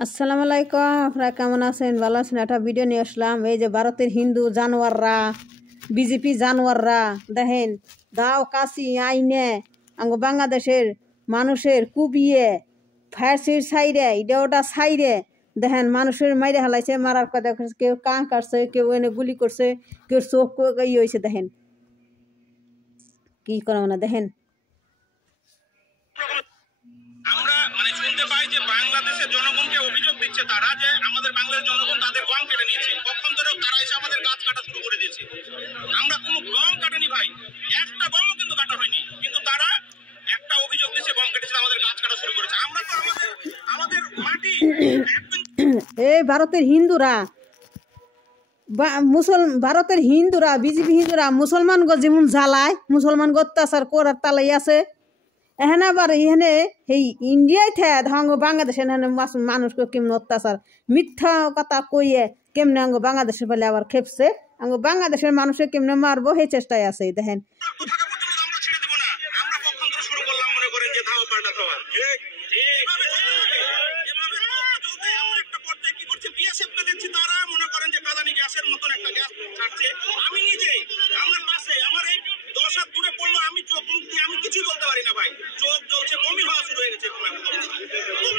আসসালামু আলাইকুম, আপনারা কেমন আছেন? ভালো আছেন? একটা ভিডিও নিয়ে আসলাম। এই যে ভারতের হিন্দু জানোয়াররা, বিজেপি জানোয়াররা দেখেন দাও কাশি আইনে বাংলাদেশের মানুষের কুবিয়ে ফাঁসির সাইডে এটা ওটা সাইডে দেখেন মানুষের মাইরে হালাইছে। মারার কথা কেউ কান কাটছে, কেউ এনে গুলি করছে, কেউ চোখ ইয়ে হয়েছে। দেখেন কি করে না দেখেন। আমরা শুনতে পাই যে বাংলাদেশের জনগণকে অভিযোগ দিচ্ছে তারা যে আমাদের বাংলাদেশের জনগণ তাদের গম কেটে নিয়েছে। কখন ধরে তারা এসে আমাদের গাছ কাটা শুরু করে দিয়েছে। আমরা কোনো গম কাটেনি ভাই, একটা গমও কিন্তু কাটা হয়নি, কিন্তু তারা একটা অভিযোগ দিচ্ছে গম কেটেছে, আমাদের গাছ কাটা শুরু করেছে। আমরা তো আমাদের মাটি এই ভারতের হিন্দুরা ভারতের হিন্দুরা বিজেপি হিন্দুরা মুসলমান গো যেমন জ্বালায়, মুসলমান গো অত্যাচার করার তালাই আছে। এখানে আবার এখানে এই ইন্ডিয়ায় থাক বাংলাদেশে মানুষকে কেমন অত্যাচার মিথ্যা কথা কইয়ে কেমনে বাংলাদেশের পেলে আবার খেপছে বাংলাদেশের মানুষের কেমনে মারবো সেই চেষ্টায় আছে। দেখেন আমরা ছেড়ে দেবো না। আমরা পক্ষান্তর শুরু করলাম, মনে করেন যে ধাওয়া পাল্টা ধাওয়া আমি নিজেই আমার পাশে আমার এই 10 হাত দূরে পড়লো, আমি চোখ মুখ দিয়ে আমি কিছুই বলতে পারি না ভাই, চোখ জ্বলছে, বমি হওয়া শুরু হয়ে গেছে।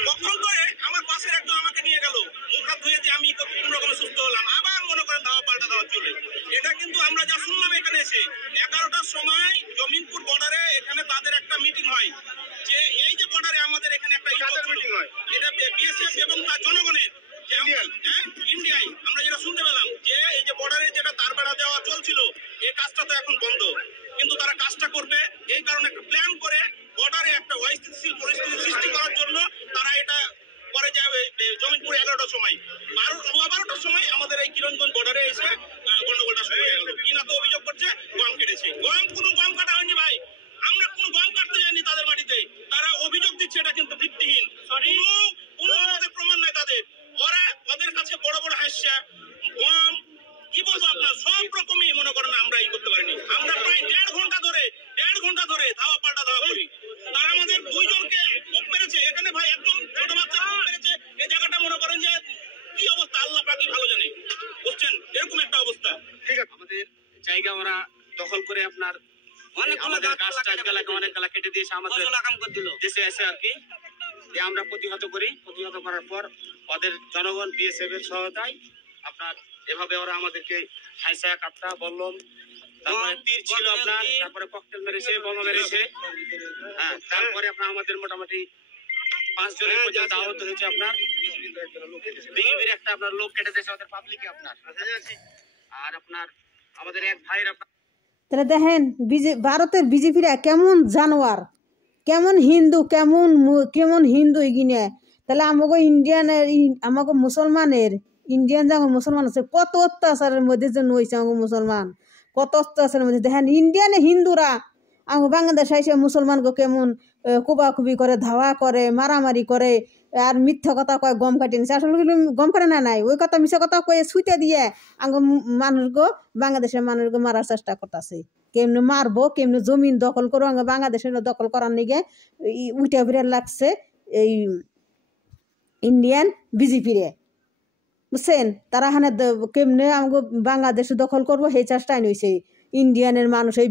পক্ষান্তরে আমার পাশের একজন আমাকে নিয়ে গেল, মুখ হাত ধুয়ে দিয়ে আমি কোন রকমে সুস্থ হলাম, আবার মনে করেন ধাওয়া পাল্টা ধাওয়া চলে। এটা কিন্তু আমরা যা শুনলাম এখানে এসে 11টার সময় জমিনপুর বর্ডারে এখানে তাদের একটা মিটিং হয় যে এই যে বর্ডারে আমাদের এখানে একটা মিটিং হয়, এটা বিএসএফ এবং তার জনগণের ইন্ডিয়ায় আমরা যেটা শুনতে পেলাম যে এই যে বর্ডারে যেটা তার বেড়া দেওয়া চলছিল এই কাজটা তো এখন বন্ধ, কিন্তু তারা কাজটা করবে এই কারণে একটা প্ল্যান করে বর্ডারে একটা অস্থিতিশীল পরিস্থিতি সৃষ্টি করার জন্য তারা এটা করে যাবে। জমিনপুর 11টার সময় 12টার সময় আমাদের এই কিরণগঞ্জ বর্ডারে এসে গন্ডগোলটা শুরু হয়ে গেল। কিনা তো অভিযোগ করছে গম কেটেছে, কোনো গম কাটা হয়নি ভাই, আমরা কোনো গম কাটতে যাইনি তাদের মাটিতে। তারা অভিযোগ দিচ্ছে, এটা কিন্তু ভিত্তিহীন, কোনো আমাদের প্রমাণ নাই তাদের। ওরা ওদের কাছে বড় বড় হাস্যা গম কি বলবো আপনার সব রকমই মনে করেন আমরা এই করতে পারিনি। আমরা প্রায় 1.5 ঘন্টা ধরে ধাওয়া পাল্টা ধাওয়া করি। তারা আমাদের 2 জনকে কোপ মেরেছে এখানে ভাই, একজন ছোট বাচ্চা কোপ মেরেছে। এই জায়গাটা মনে করেন যে কি অবস্থা আল্লাহ পাকই ভালো জানে, বুঝছেন, এরকম একটা অবস্থা। ঠিক আছে, আমাদের জায়গা ওরা দখল করে আপনার অনেক গাছ কেটে দিয়েছে, আমাদের দেশে এসে আর কি আমরা প্রতিহত করি। প্রতিহত করার পর ওদের জনগণ বিএসএফ এর সহায়তায় আপনার এভাবে ওরা আমাদেরকে হাইসা কাটটা বললাম, তারপরে তীর ছিল আপনার, তারপরে ককটেল মেরেছে, বোমা মেরেছে। হ্যাঁ, তারপরে আপনার আমাদের মোটামুটি 5 জনের পর্যন্ত আহত হয়েছে। আপনার বিজেপির একটা আপনার লোক কেটে দিয়েছে আমাদের পাবলিকে আপনার। আর আপনার আমাদের এক ভাইয়ের আপনার তাহলে দেখেন ভারতের বিজেপিরা কেমন জানোয়ার, কেমন হিন্দু, কেমন হিন্দু এগিয়ে। তাহলে আমাকে ইন্ডিয়ানের আমাকে মুসলমানের ইন্ডিয়ান যেমন মুসলমান আছে কত অত্যাচারের মধ্যে জন্য হয়েছে আমাকে মুসলমান, কত অত্যাচারের মধ্যে। দেখেন ইন্ডিয়ানে হিন্দুরা আমাকে বাংলাদেশ এসে মুসলমানকে কেমন কুবাকুবি করে, ধাওয়া করে, মারামারি করে, আর মিথ্যা কথা কয় গম কাটি নিচ্ছে। আসলে গম কাটে না নাই, ওই কথা মিথ্যা কথা কয়ে ছুটে দিয়ে আমাকে মানুষকে বাংলাদেশের মানুষকে মারার চেষ্টা করতেছে। কেমনে মারবো, কেমনে জমিন দখল করবো, আমাকে বাংলাদেশের দখল করার নিগে উঠে ফিরে লাগছে এই ইন্ডিয়ান বিজেপিরে, বুঝছেন। তারা এখানে কেমনে আমাকে বাংলাদেশ দখল করবো সেই চেষ্টাই নইছে ইন্ডিয়ানের মানুষ। এই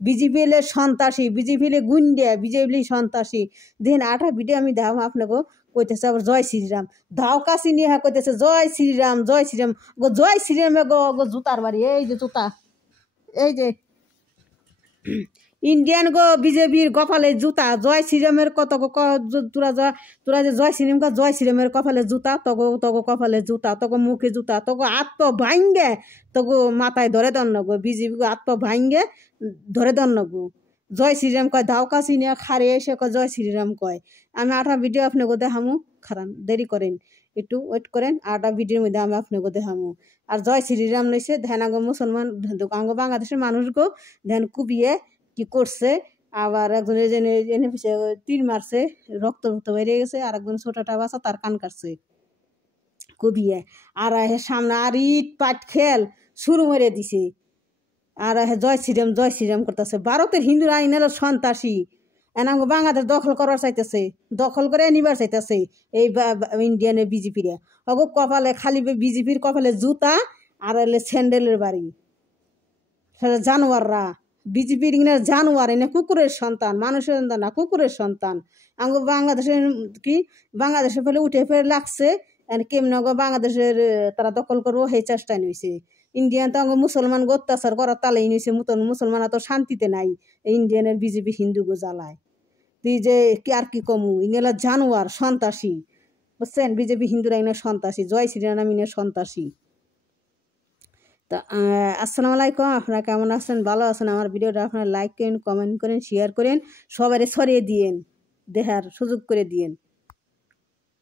বিজেপি এলে সন্ত্রাসী, বিজেপি এলে গুন্ডা, বিজেপি সন্ত্রাসী। দেখেন 8টা ভিডিও আমি দেখাম আপনাকে, কইতেছে আবার জয় শ্রীরাম, ধাও কাশি নিয়ে কইতেছে জয় শ্রীরাম জয় শ্রীরাম। জয় শ্রীরামে গো জুতার বাড়ি, এই যে জুতা, এই যে ইন্ডিয়ান গো বিজেপির কপালে জুতা। জয় শ্রীরামের কত তোরা যে জয় শ্রীরাম জয় শ্রীরামের কপালে জুতা, তগো কপালে জুতা, তগো মুখে জুতা, তগো আত্ম ভাঙ্গে, তগো মাথায় ধরে দন্ন গো বিজেপি আত্ম ভাঙ্গে ধরে দন্ন গো। জয় শ্রীরাম কয়, ধাও কাশি নিয়ে খারে এসে কয় জয় শ্রীরাম কয়। আমি 8টা ভিডিও আপনাকে দেখামু, খারান দেরি করেন, একটু ওয়েট করেন। 8টা ভিডিওর মধ্যে আমি আপনাকে দেখামু। আর জয় শ্রীরাম নইছে ধ্যান মুসলমান বাংলাদেশের মানুষকে ধ্যান কুবিয়ে কি করছে। আবার একজন এনে পিছিয়ে তীর মারছে, রক্ত বেরিয়ে গেছে। আর একজন ছোটটা বাচ্চা তার কান কাটছে কুবিয়ে। আর সামনে আর ইট পাট খেল শুরু মেরে দিছে। আর জয় শ্রীরাম করতেছে। ভারতের হিন্দুরা আইনের সন্ত্রাসী, এনাম বাংলাদেশ দখল করার চাইতেছে, দখল করে নিবার চাইতেছে এই ইন্ডিয়ানের বিজেপিরা। অগো কপালে খালি বিজেপির কপালে জুতা আর এলে স্যান্ডেলের বাড়ি। জানোয়াররা বিজেপির জানোয়ার, এনে কুকুরের সন্তান, মানুষের সন্তান না, কুকুরের সন্তান। আঙ্গো বাংলাদেশের কি বাংলাদেশের ফেলে উঠে ফেলে লাগছে, কেমন বাংলাদেশের তারা দখল করবো সেই চেষ্টায় নিয়েছে। ইন্ডিয়ান তো আঙ্গ মুসলমান অত্যাচার করার তালেই নিয়েছে, মুসলমান তো শান্তিতে নাই ইন্ডিয়ানের বিজেপি হিন্দু গো জ্বালায়। তুই যে কি আর কি কমু, ইংলা জানোয়ার সন্ত্রাসী, বুঝছেন? বিজেপি হিন্দুরা ইনে সন্ত্রাসী, জয় শ্রীরাম ইনে সন্ত্রাসী। তো আসসালামু আলাইকুম, আপনারা কেমন আছেন? ভালো আছেন? আমার ভিডিওটা আপনারা লাইক করেন, কমেন্ট করেন, শেয়ার করেন, সবাই ছড়িয়ে দিয়েন, দেখার সুযোগ করে দিয়েন।